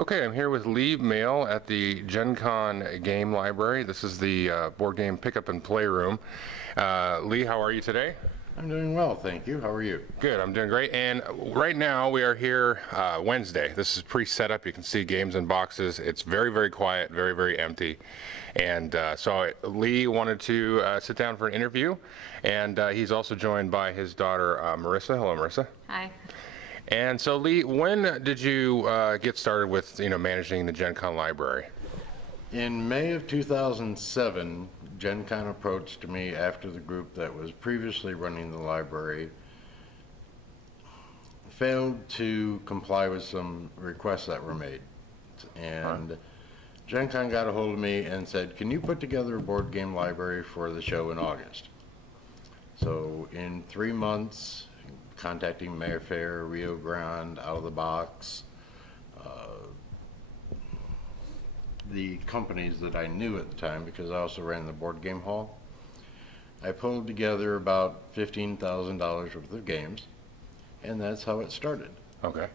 Okay, I'm here with Lee Mail at the Gen Con Game Library. This is the board game pickup and play room. Lee, how are you today? I'm doing well, thank you. How are you? Good, I'm doing great. And right now we are here Wednesday. This is pre-set up. You can see games in boxes. It's very, very quiet, very, very empty. And so Lee wanted to sit down for an interview. And he's also joined by his daughter, Marissa. Hello, Marissa. Hi. And so, Lee, when did you get started with managing the Gen Con library? In May of 2007, Gen Con approached me after the group that was previously running the library failed to comply with some requests that were made. And Gen Con got a hold of me and said, can you put together a board game library for the show in August? So in 3 months, contacting Mayfair, Rio Grande, Out of the Box, the companies that I knew at the time, because I also ran the board game hall. I pulled together about $15,000 worth of games, and that's how it started. Okay.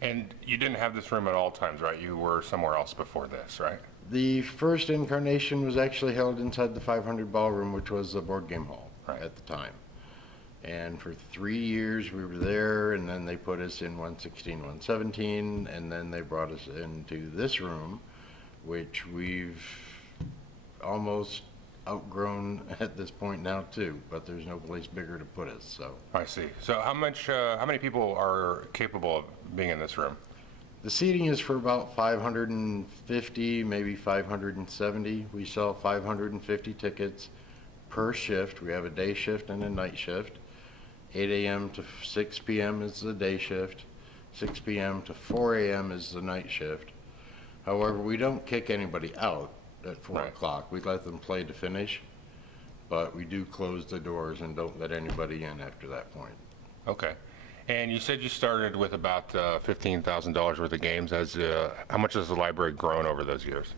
And you didn't have this room at all times, right? You were somewhere else before this, right? The first incarnation was actually held inside the 500 ballroom, which was the board game hall at the time. And for 3 years we were there, and then they put us in 116, 117, and then they brought us into this room, which we've almost outgrown at this point now too, but there's no place bigger to put us. So I see. So how many people are capable of being in this room? The seating is for about 550, maybe 570. We sell 550 tickets per shift. We have a day shift and a night shift. 8 a.m. to 6 p.m. is the day shift. 6 p.m. to 4 a.m. is the night shift. However, we don't kick anybody out at 4 o'clock. We let them play to finish, but we do close the doors and don't let anybody in after that point. Okay. And you said you started with about $15,000 worth of games. How much has the library grown over those years?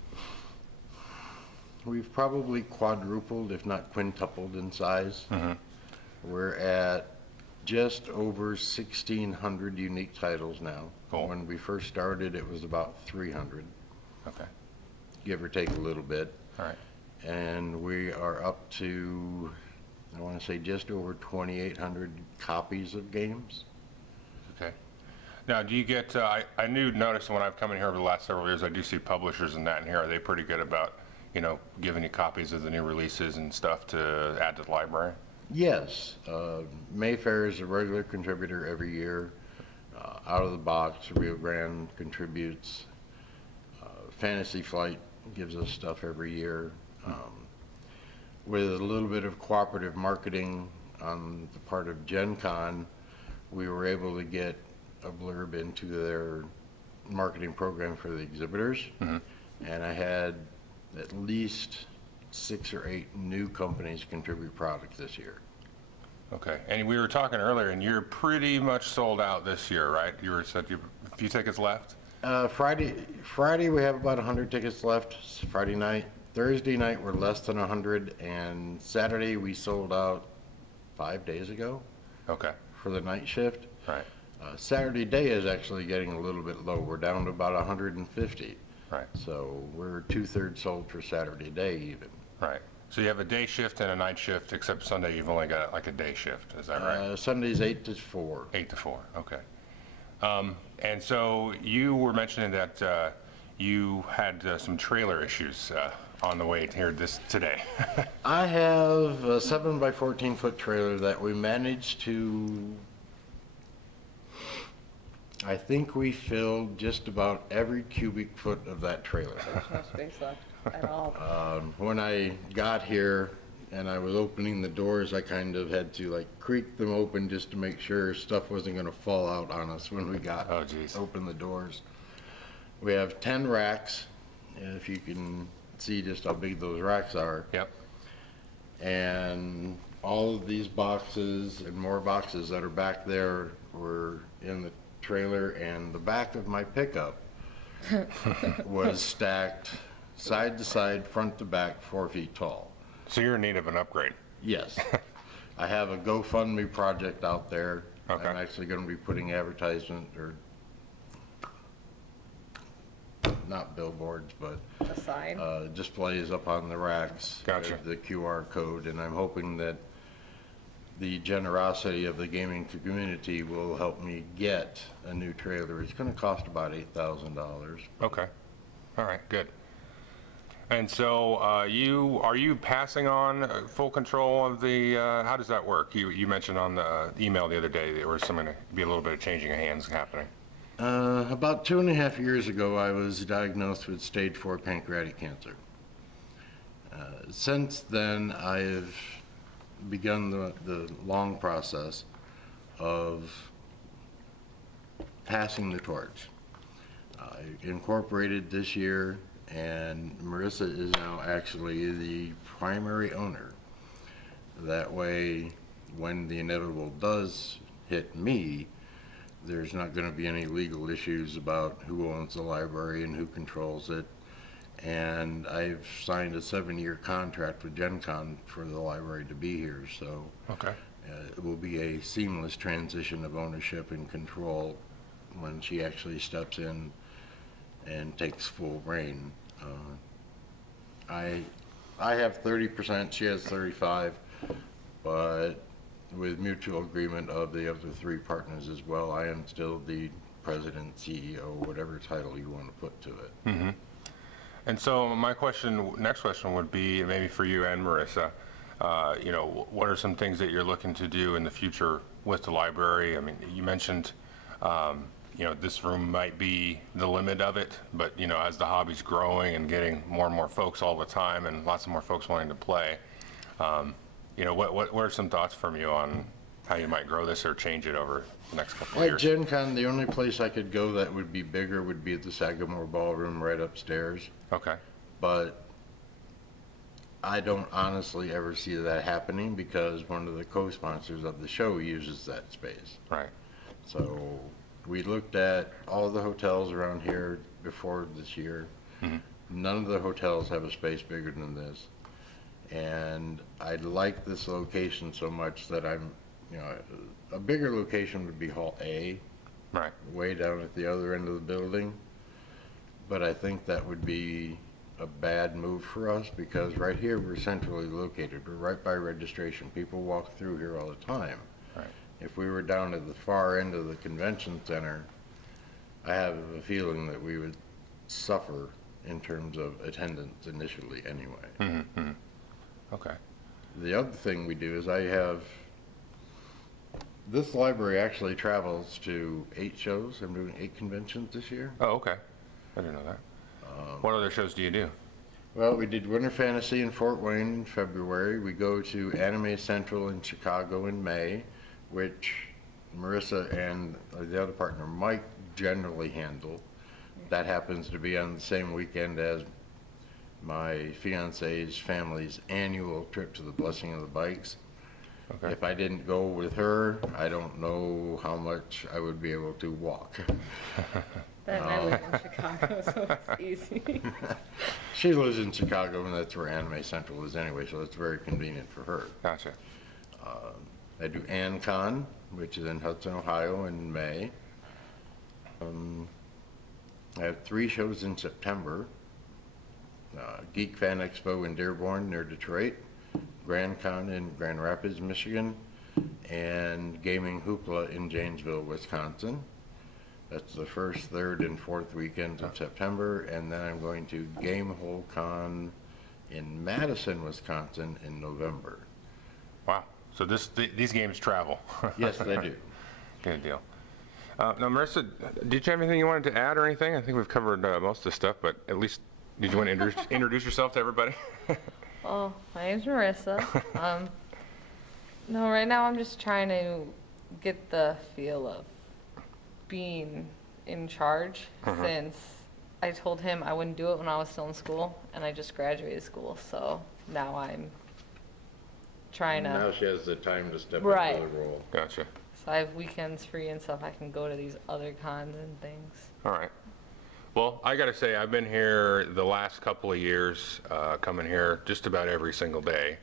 We've probably quadrupled, if not quintupled in size. Mm-hmm. We're at just over 1,600 unique titles now. Cool. When we first started, it was about 300. Okay. Give or take a little bit. All right. And we are up to, I want to say, just over 2,800 copies of games. Okay. Now, do you get, I noticed when I've come in here over the last several years, I do see publishers and that in here. Are they pretty good about, giving you copies of the new releases and stuff to add to the library? Yes. Mayfair is a regular contributor every year. Out of the Box, Rio Grande contributes. Fantasy Flight gives us stuff every year. With a little bit of cooperative marketing on the part of Gen Con, we were able to get a blurb into their marketing program for the exhibitors. Mm-hmm. And I had at least 6 or 8 new companies contribute products this year. Okay, and we were talking earlier, and you're pretty much sold out this year, right? You said you have a few tickets left? Friday we have about 100 tickets left, Friday night. Thursday night we're less than 100, and Saturday we sold out 5 days ago. Okay. For the night shift. Right. Saturday day is actually getting a little bit low. We're down to about 150. Right. So we're 2/3 sold for Saturday day even. Right. So you have a day shift and a night shift, except Sunday you've only got like a day shift. Is that right? Sunday's 8 to 4. 8 to 4. Okay. And so you were mentioning that you had some trailer issues on the way here today. I have a 7 by 14 foot trailer that we managed to. I think we filled just about every cubic foot of that trailer. There's no space left at all. When I got here and I was opening the doors, I kind of had to creak them open just to make sure stuff wasn't going to fall out on us when we got open the doors. We have 10 racks, if you can see just how big those racks are. Yep. And all of these boxes and more boxes that are back there were in the trailer, and the back of my pickup was stacked side to side, front to back, 4 feet tall. So you're in need of an upgrade. Yes. I have a GoFundMe project out there. Okay. I'm actually going to be putting advertisement or not billboards, but A sign. displays up on the racks. Gotcha. With the QR code, and I'm hoping that the generosity of the gaming community will help me get a new trailer. It's going to cost about $8,000. Okay. All right, good. And so are you passing on full control of the, how does that work? You mentioned on the email the other day there was going to be a little bit of changing of hands happening. About 2.5 years ago, I was diagnosed with stage 4 pancreatic cancer. Since then, I've begun the long process of passing the torch. I incorporated this year, and Marissa is now actually the primary owner. That way, when the inevitable does hit me, there's not going to be any legal issues about who owns the library and who controls it. And I've signed a 7-year contract with Gen Con for the library to be here, so Okay. it will be a seamless transition of ownership and control when she actually steps in and takes full reign. I have 30%, she has 35%, but with mutual agreement of the other 3 partners as well, I am still the president, CEO, whatever title you want to put to it. Mm-hmm. And so my next question would be maybe for you and Marissa, you know, what are some things that you're looking to do in the future with the library? I mean, you mentioned, you know, this room might be the limit of it, but, you know, as the hobby's growing and getting more and more folks all the time and lots of more folks wanting to play, you know, what are some thoughts from you on how you might grow this or change it over the next couple of At years? Gen Con, the only place I could go that would be bigger would be at the Sagamore Ballroom right upstairs. Okay. But I don't honestly ever see that happening because one of the co-sponsors of the show uses that space. Right. So we looked at all the hotels around here before this year. Mm-hmm. None of the hotels have a space bigger than this. And I like this location so much that I'm, you know, a bigger location would be Hall A, Right. way down at the other end of the building. But I think that would be a bad move for us because right here we're centrally located. We're right by registration. People walk through here all the time. Right. If we were down at the far end of the convention center, I have a feeling that we would suffer in terms of attendance initially anyway. Mm-hmm. Okay. The other thing we do is this library actually travels to 8 shows. I'm doing 8 conventions this year. Oh, okay. I didn't know that. What other shows do you do? Well, we did Winter Fantasy in Fort Wayne in February. We go to Anime Central in Chicago in May, which Marissa and the other partner, Mike, generally handle. That happens to be on the same weekend as my fiance's family's annual trip to the Blessing of the Bikes. Okay. If I didn't go with her, I don't know how much I would be able to walk. Then I live in Chicago, so it's easy. She lives in Chicago, and that's where Anime Central is anyway, so it's very convenient for her. Gotcha. I do AnCon, which is in Hudson, Ohio in May. I have 3 shows in September. Geek Fan Expo in Dearborn near Detroit, Grand Con in Grand Rapids, Michigan, and Gaming Hoopla in Janesville, Wisconsin. That's the 1st, 3rd, and 4th weekends of September, and then I'm going to Gamehole Con in Madison, Wisconsin in November. Wow. So these games travel. Yes, they do. Good deal. Now, Marissa, did you have anything you wanted to add or anything? I think we've covered most of the stuff, but at least, did you want to introduce yourself to everybody? Well, my name's Marissa. No, right now I'm just trying to get the feel of being in charge since I told him I wouldn't do it when I was still in school, and I just graduated school, so now I'm trying to. Now she has the time to step Right. into the role. Gotcha. So I have weekends free and stuff. I can go to these other cons and things. All right. Well, I got to say, I've been here the last couple of years, coming here just about every single day,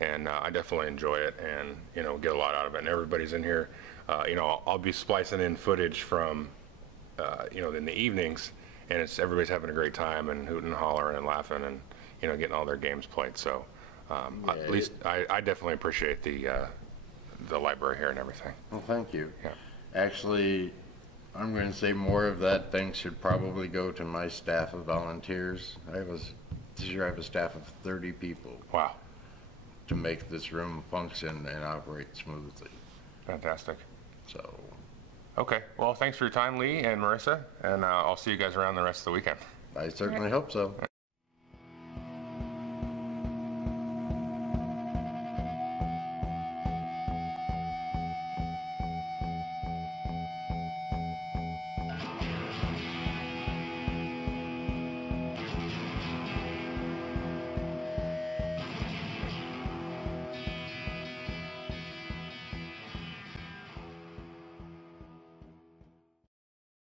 and I definitely enjoy it and, you know, get a lot out of it. And everybody's in here. You know, I'll be splicing in footage from, you know, in the evenings, and everybody's having a great time and hooting and hollering and laughing and, you know, getting all their games played. So at least I definitely appreciate the library here and everything. Well, thank you. Yeah. Actually, I'm going to say more of that thing should probably go to my staff of volunteers. This year I have a staff of 30 people Wow. to make this room function and operate smoothly. Fantastic. So, Okay. Well, thanks for your time, Lee and Marissa, and I'll see you guys around the rest of the weekend. I certainly hope so.